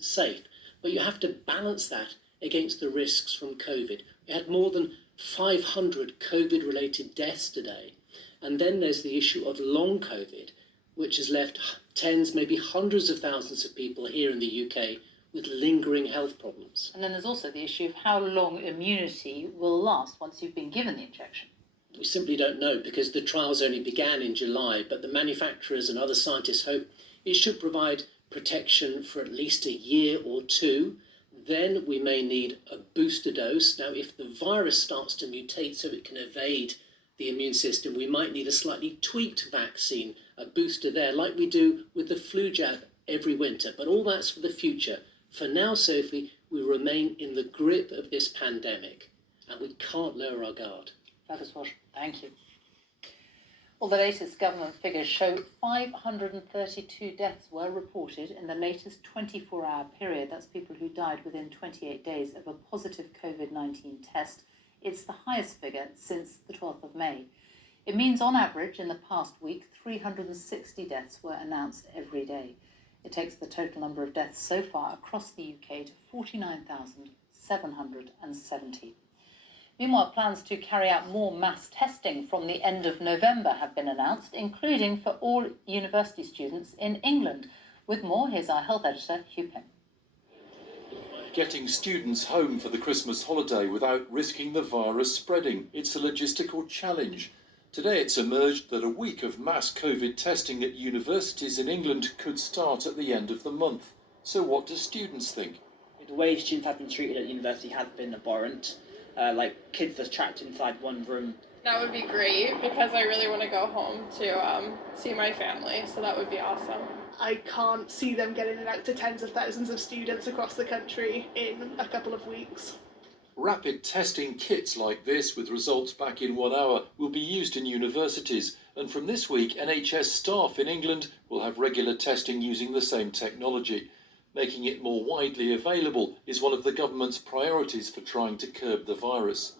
safe. But you have to balance that against the risks from COVID. We had more than 500 COVID-related deaths today. And then there's the issue of long COVID, which has left tens, maybe hundreds of thousands of people here in the UK with lingering health problems. And then there's also the issue of how long immunity will last once you've been given the injection. We simply don't know because the trials only began in July, but the manufacturers and other scientists hope it should provide protection for at least a year or two. Then we may need a booster dose. Now, if the virus starts to mutate so it can evade the immune system, we might need a slightly tweaked vaccine, a booster there, like we do with the flu jab every winter. But all that's for the future. For now, Sophie, we remain in the grip of this pandemic, and we can't lower our guard. Fergus Walsh, thank you. Well, the latest government figures show 532 deaths were reported in the latest 24-hour period. That's people who died within 28 days of a positive COVID-19 test. It's the highest figure since the 12th of May. It means, on average, in the past week, 360 deaths were announced every day. It takes the total number of deaths so far across the UK to 49,770. Meanwhile, plans to carry out more mass testing from the end of November have been announced, including for all university students in England. With more, here's our health editor, Hugh Pym. Getting students home for the Christmas holiday without risking the virus spreading. It's a logistical challenge. Today it's emerged that a week of mass COVID testing at universities in England could start at the end of the month. So what do students think? The way students have been treated at university has been abhorrent. Like kids are trapped inside one room. That would be great because I really want to go home to see my family, so that would be awesome. I can't see them getting it out to tens of thousands of students across the country in a couple of weeks. Rapid testing kits like this, with results back in 1 hour, will be used in universities, and from this week NHS staff in England will have regular testing using the same technology. Making it more widely available is one of the government's priorities for trying to curb the virus.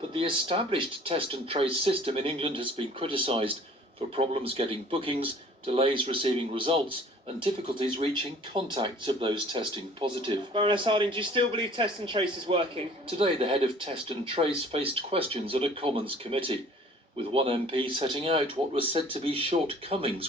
But the established test and trace system in England has been criticised for problems getting bookings, delays receiving results, and difficulties reaching contacts of those testing positive. Baroness Harding, do you still believe test and trace is working? Today, the head of test and trace faced questions at a Commons committee, with one MP setting out what was said to be shortcomings